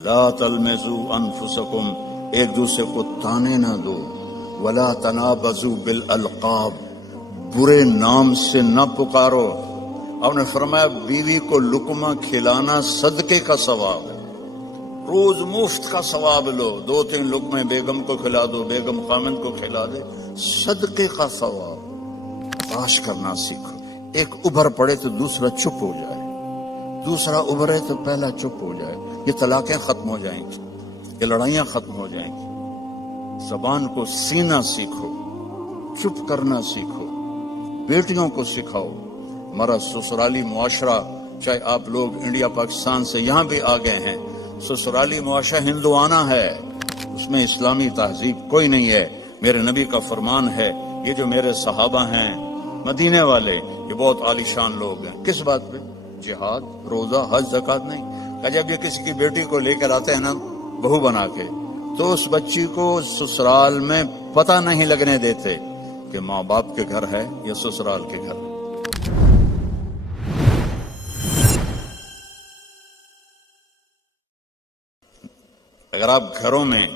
لا تلمزوا انفسکم، ایک دوسرے کو تانے نہ دو، ولا تنابزوا بالالقاب، برے نام سے نہ پکارو۔ آپ نے فرمایا بیوی کو لقمہ کھلانا صدقے کا ثواب ہے، روز مفت کا ثواب لو، 2-3 لقمے بیگم کو کھلا دو، بیگم خامند کو کھلا دے، صدقے کا ثواب۔ باش کرنا سیکھو، ایک ابھر پڑے تو دوسرا چپ ہو جائے، دوسرا ابھرے تو پہلا چپ ہو جائے، یہ طلاقیں ختم ہو جائیں گی، یہ لڑائیاں ختم ہو جائیں گی۔ زبان کو سینا سیکھو، چپ کرنا سیکھو، بیٹیوں کو سکھاؤ۔ ہمارا سسرالی معاشرہ، چاہے آپ لوگ انڈیا پاکستان سے یہاں بھی آ گئے ہیں، سسرالی معاشرہ ہندوانہ ہے، اس میں اسلامی تہذیب کوئی نہیں ہے۔ میرے نبی کا فرمان ہے، یہ جو میرے صحابہ ہیں مدینے والے، یہ بہت عالی شان لوگ ہیں۔ کس بات پہ؟ جہاد، روزہ، حج، زکوٰۃ نہیں۔ کہ جب یہ کسی کی بیٹی کو لے کر آتے ہیں نا بہو بنا کے، تو اس بچی کو سسرال میں پتہ نہیں لگنے دیتے کہ ماں باپ کے گھر ہے یا سسرال کے گھر ہے۔ اگر آپ گھروں میں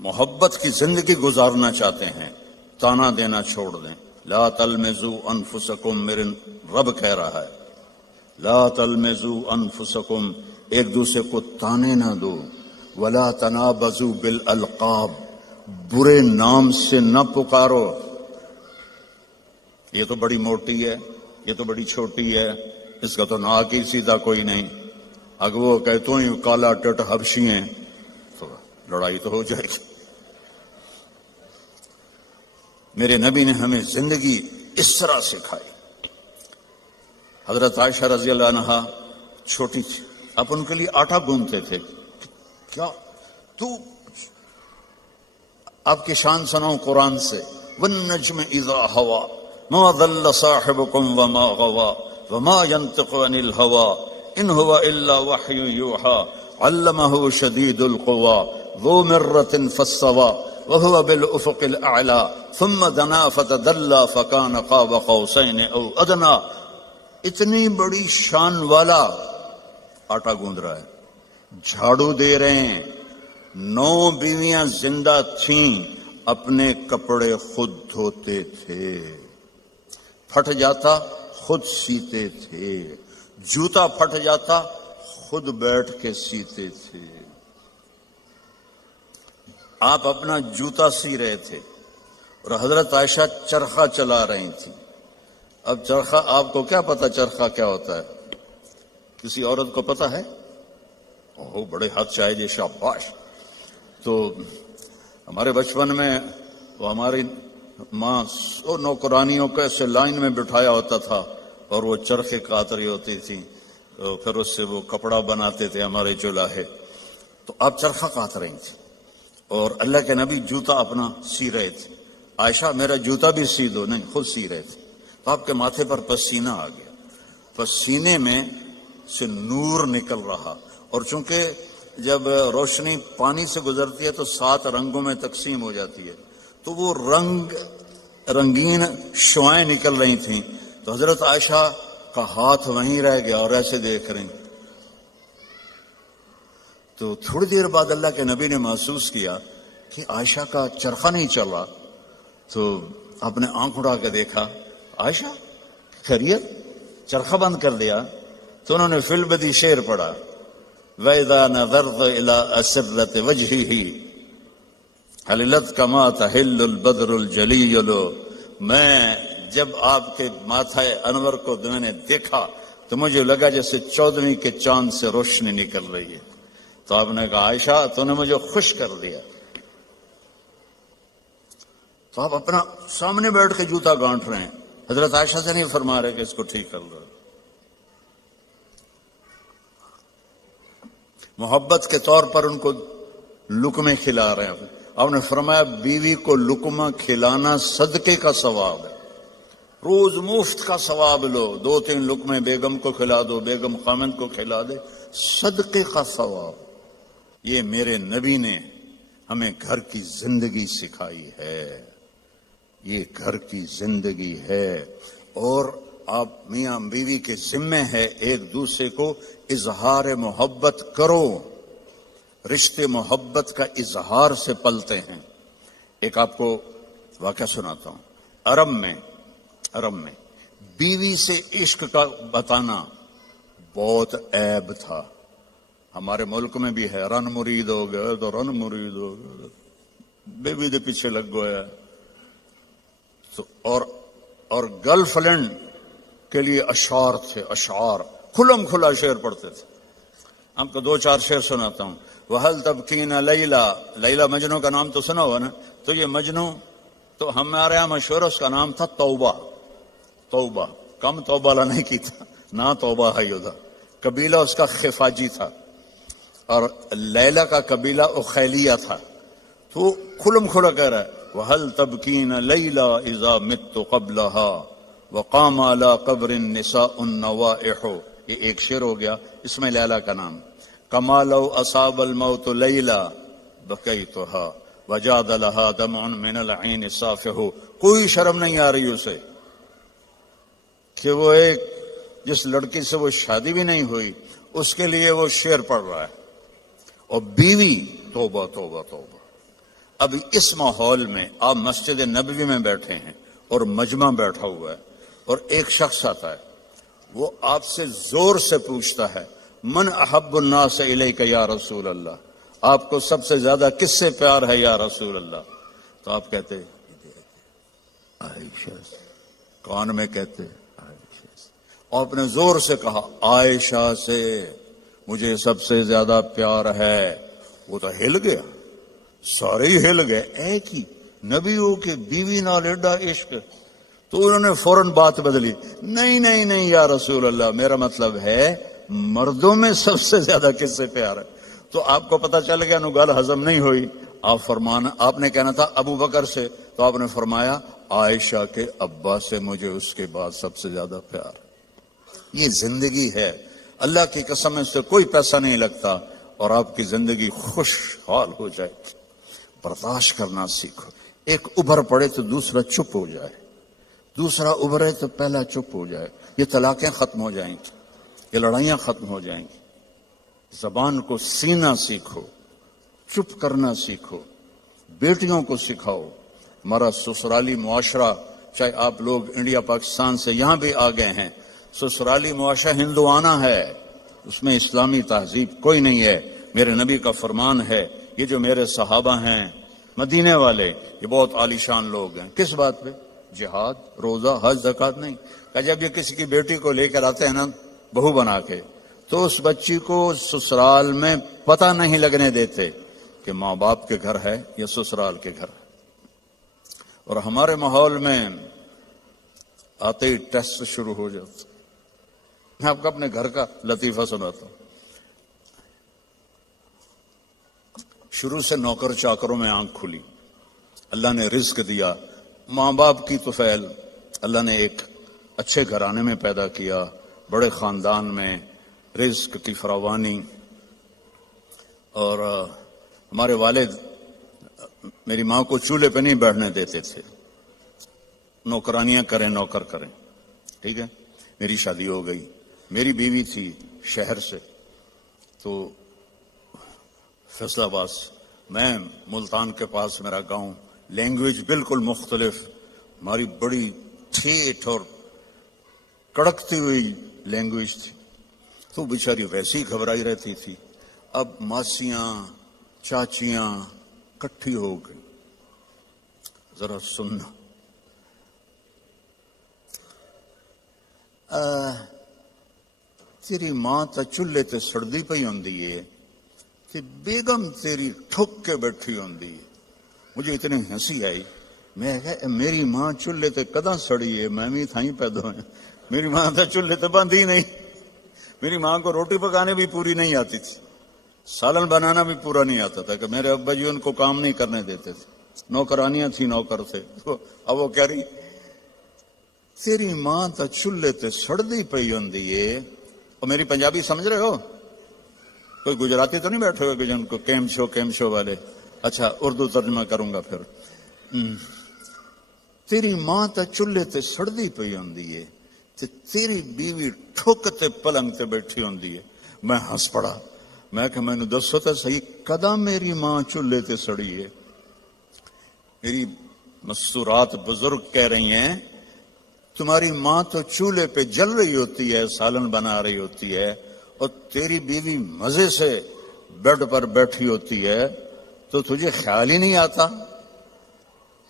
محبت کی زندگی گزارنا چاہتے ہیں، تانا دینا چھوڑ دیں۔ لا تلمزوا انفسکم، میرے رب کہہ رہا ہے، لا تلمزوا انفسکم، ایک دوسرے کو تانے نہ دو، ولا تنابزوا بالالقاب، برے نام سے نہ پکارو۔ یہ تو بڑی موٹی ہے، یہ تو بڑی چھوٹی ہے، اس کا تو ناک ہی سیدھا کوئی نہیں، اگر وہ کہ تو ہی کالا ٹٹ حبشی ہیں تو لڑائی تو ہو جائے گی۔ میرے نبی نے ہمیں زندگی اس طرح سکھائی۔ حضرت عائشہ رضی اللہ عنہا چھوٹی تھی، آپ ان کے لیے آٹا گوندتے تھے۔ کیا تو آپ کی شان سناؤں قرآن سے، والنجم اذا ہوا ما ضل صاحبكم وما غوا وما ينطق عن الهوى ان هو الا وحي يوحى علمه شديد القوى ذو مرة فاستوى وهو بالافق الاعلى ثم دنا فتدلى فكان قاب قوسين او ادنى۔ اتنی بڑی شان والا آٹا گوندھ رہا ہے، جھاڑو دے رہے ہیں۔ 9 بیویاں زندہ تھیں، اپنے کپڑے خود دھوتے تھے، پھٹ جاتا خود سیتے تھے، جوتا پھٹ جاتا خود بیٹھ کے سیتے تھے۔ آپ اپنا جوتا سی رہے تھے اور حضرت عائشہ چرخہ چلا رہی تھی۔ اب چرخہ، آپ کو کیا پتا چرخہ کیا ہوتا ہے؟ کسی عورت کو پتا ہے؟ اوہ بڑے ہاتھ چاہے جی، شاباش۔ تو ہمارے بچپن میں وہ ہماری ماں نوکرانیوں کو ایسے لائن میں بٹھایا ہوتا تھا اور وہ چرخے کاٹ رہی ہوتی تھی، پھر اس سے وہ کپڑا بناتے تھے ہمارے چولہے۔ تو آپ چرخہ کاٹ رہی تھی اور اللہ کے نبی جوتا اپنا سی رہے تھے۔ عائشہ میرا جوتا بھی سی دو، نہیں خود سی رہے تھے۔ تو آپ کے ماتھے پر پسینہ آ گیا، پسینے میں سے نور نکل رہا، اور چونکہ جب روشنی پانی سے گزرتی ہے تو 7 رنگوں میں تقسیم ہو جاتی ہے، تو وہ رنگین شعائیں نکل رہی تھیں۔ تو حضرت عائشہ کا ہاتھ وہیں رہ گیا اور ایسے دیکھ رہی۔ تو تھوڑی دیر بعد اللہ کے نبی نے محسوس کیا کہ عائشہ کا چرخہ نہیں چل رہا، تو آپ نے آنکھ اٹھا کے دیکھا، عائشہ خیریت؟ چرخہ بند کر دیا؟ تو انہوں نے فی البدی شعر پڑھا، وَإِذَا نَظَرْتَ إِلَىٰ أَسِرَّةِ وَجْهِهِ حَلِلَتْ كَمَا تَحِلُّ الْبَدْرُ الْجَلِيُّ۔ میں جب آپ کے ماتھے انور کو میں نے دیکھا تو مجھے لگا جیسے 14ویں کے چاند سے روشنی نکل رہی ہے۔ تو آپ نے کہا عائشہ تو نے مجھے خوش کر دیا۔ تو آپ اپنا سامنے بیٹھ کے جوتا گانٹ رہے ہیں، حضرت عائشہ سے نہیں فرما رہے کہ اس کو ٹھیک کر دو۔ محبت کے طور پر ان کو لقمے کھلا رہے ہیں۔ آپ نے فرمایا بیوی کو لقمہ کھلانا صدقے کا ثواب ہے، روز مفت کا ثواب لو، 2-3 لقمے بیگم کو کھلا دو، بیگم خامند کو کھلا دے، صدقے کا ثواب۔ یہ میرے نبی نے ہمیں گھر کی زندگی سکھائی ہے، یہ گھر کی زندگی ہے۔ اور آپ میاں بیوی کے ذمے ہے ایک دوسرے کو اظہار محبت کرو. رشتے محبت کا اظہار سے پلتے ہیں. ایک آپ کو واقعہ سناتا ہوں. عرب میں بیوی سے عشق کا بتانا بہت عیب تھا. ہمارے ملک میں بھی ہے، رن مرید ہو گیا تو رن مرید ہو گیا، بیوی دے پیچھے لگ گیا. اور گرل فرینڈ کے لیے اشعار تھے، اشعار کھلم کھلا شعر پڑھتے تھے. ہم کو 2-4 شعر سناتا ہوں. وَهَلْ تَبْكِينَ لیلا مجنو کا نام تو سنا ہوا نا. تو یہ مجنو تو ہمارے یہاں مشہور، اس کا نام تھا توبہ. کم توبہ لا نہیں کی تھا، نہ توبہ ہے یودا. قبیلہ اس کا خفاجی تھا اور لیلا کا قبیلہ اخیلیہ تھا. تو کھلم کھلا کہہ رہا ہے وَهَلْ تَبْكِينَ لَيْلَا إِذَا مِتُّ قَبْلَهَا وَقَامَ عَلَىٰ قَبْرِ النِّسَاءُ النَّوَائِحُ. یہ ایک شعر ہو گیا، اس میں لیلا کا نام. كَمَا لَوْ أَصَابَ الْمَوْتُ لَيْلَا بَكَيْتُهَا وَجَادَ لَهَا دَمْعٌ مِّنَ الْعَيْنِ صَافِحُ. کوئی شرم نہیں آ رہی اسے کہ وہ ایک جس لڑکی سے وہ شادی بھی نہیں ہوئی اس کے لیے وہ شعر پڑھ رہا ہے. اور بیوی توبہ توبہ توبہ. اب اس ماحول میں آپ مسجد نبوی میں بیٹھے ہیں اور مجمع بیٹھا ہوا ہے اور ایک شخص آتا ہے، وہ آپ سے زور سے پوچھتا ہے من احب الناس الیک یا رسول اللہ، آپ کو سب سے زیادہ کس سے پیار ہے یا رسول اللہ؟ تو آپ کہتے عائشہ سے. کان میں کہتے عائشہ سے. آپ نے زور سے کہا عائشہ سے مجھے سب سے زیادہ پیار ہے. وہ تو ہل گیا، سارے ہی ہل گئے. ایک ہی نبیوں کے بیوی نال ایڈا عشق. تو انہوں نے فوراً بات بدلی، نہیں یا رسول اللہ، میرا مطلب ہے مردوں میں سب سے زیادہ کس سے پیار ہے. تو آپ کو پتا چل گیا، نو گل ہضم نہیں ہوئی. آپ نے کہنا تھا ابو بکر سے، تو آپ نے فرمایا عائشہ کے ابا سے مجھے اس کے بعد سب سے زیادہ پیار. یہ زندگی ہے، اللہ کی قسم سے کوئی پیسہ نہیں لگتا اور آپ کی زندگی خوشحال ہو جائے. برداشت کرنا سیکھو. ایک ابھر پڑے تو دوسرا چپ ہو جائے، دوسرا ابھرے تو پہلا چپ ہو جائے. یہ طلاقیں ختم ہو جائیں گی، یہ لڑائیاں ختم ہو جائیں گی. زبان کو سینا سیکھو، چپ کرنا سیکھو. بیٹیوں کو سکھاؤ. ہمارا سسرالی معاشرہ، چاہے آپ لوگ انڈیا پاکستان سے یہاں بھی آ گئے ہیں، سسرالی معاشرہ ہندوانہ ہے، اس میں اسلامی تہذیب کوئی نہیں ہے. میرے نبی کا فرمان ہے، یہ جو میرے صحابہ ہیں مدینے والے، یہ بہت عالی شان لوگ ہیں. کس بات پہ؟ جہاد، روزہ، حج، زکوٰۃ نہیں. کہ جب یہ کسی کی بیٹی کو لے کر آتے ہیں نا بہو بنا کے، تو اس بچی کو سسرال میں پتہ نہیں لگنے دیتے کہ ماں باپ کے گھر ہے یا سسرال کے گھر ہے. اور ہمارے ماحول میں آتے ہی ٹیسٹ شروع ہو جاتا. میں آپ کو اپنے گھر کا لطیفہ سناتا ہوں. شروع سے نوکر چاکروں میں آنکھ کھلی، اللہ نے رزق دیا. ماں باپ کی طفیل، اللہ نے ایک اچھے گھرانے میں پیدا کیا، بڑے خاندان میں، رزق کی فراوانی. اور ہمارے والد میری ماں کو چولہے پہ نہیں بیٹھنے دیتے تھے، نوکرانیاں کریں، نوکر کریں. ٹھیک ہے، میری شادی ہو گئی. میری بیوی تھی شہر سے، تو فیصل آباد، میں ملتان کے پاس میرا گاؤں. لینگویج بالکل مختلف، ہماری بڑی ٹھیٹھ اور کڑکتی ہوئی لینگویج تھی. تو بیچاری ویسی گھبرائی رہتی تھی. اب ماسیاں چاچیاں کٹھی ہو گئی. ذرا سننا، تیری ماں تا چولہے تے سڑدی پئی ہوندی ہے تے بیگم تیری ٹھک کے بیٹھی ہوندی ہے. مجھے اتنی ہنسی آئی. میں کہا میری ماں چولہے تے کداں سڑی ہے، میں بھی تھائیں پیدا ہوں. میری ماں تا چولہے تے بندھی نہیں. میری ماں کو روٹی پکانے بھی پوری نہیں آتی تھی، سالن بنانا بھی پورا نہیں آتا تھا، کہ میرے ابا جی ان کو کام نہیں کرنے دیتے تھے. نوکرانیاں تھیں، نوکر تھے. اب وہ کہہ رہی تیری ماں تا چولہے تے سڑدی پئی ہوندی ہے. اور میری پنجابی سمجھ رہے ہو؟ کوئی گجراتی تو نہیں بیٹھے ہوئے کہ جن کو کیم شو والے. اچھا اردو ترجمہ کروں گا پھر. تیری ماں تا چولہے تے سڑدی پئی ہوندی ہے تے تیری بیوی ٹھوکتے پلنگ تے بیٹھی ہوندی ہے. میں ہنس پڑا. میں کہ مینوں دسو تے صحیح کدا میری ماں چولہے تے سڑی ہے؟ میری مستورات بزرگ کہہ رہی ہیں تمہاری ماں تو چولہے پہ جل رہی ہوتی ہے، سالن بنا رہی ہوتی ہے، اور تیری بیوی مزے سے بیڈ پر بیٹھی ہوتی ہے تو تجھے خیال ہی نہیں آتا.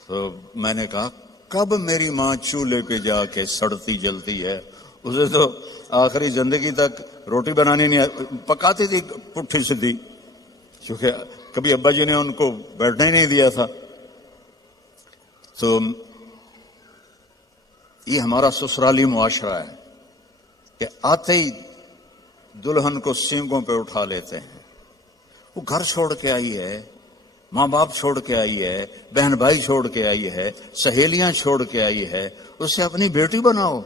تو میں نے کہا کب میری ماں چولہے پہ جا کے سڑتی جلتی ہے؟ اسے تو آخری زندگی تک روٹی بنانی نہیں پکاتی تھی پٹھی سیدھی، کیونکہ کبھی ابا جی نے ان کو بیٹھنے ہی نہیں دیا تھا. تو یہ ہمارا سسرالی معاشرہ ہے کہ آتے ہی دلہن کو سینگوں پہ اٹھا لیتے ہیں. وہ گھر چھوڑ کے آئی ہے، ماں باپ چھوڑ کے آئی ہے، بہن بھائی چھوڑ کے آئی ہے، سہیلیاں چھوڑ کے آئی ہے، اسے اپنی بیٹی بناؤ.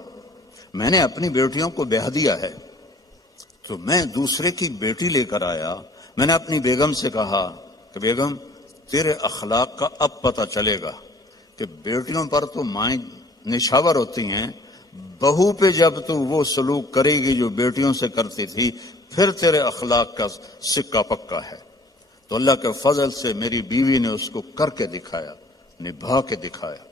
میں نے اپنی بیٹیوں کو بیاہ دیا ہے تو میں دوسرے کی بیٹی لے کر آیا. میں نے اپنی بیگم سے کہا کہ بیگم تیرے اخلاق کا اب پتہ چلے گا کہ بیٹیوں پر تو مائیں نشاور ہوتی ہیں، بہو پہ جب تو وہ سلوک کرے گی جو بیٹیوں سے کرتی تھی پھر تیرے اخلاق کا سکہ پکا ہے. تو اللہ کے فضل سے میری بیوی نے اس کو کر کے دکھایا، نبھا کے دکھایا.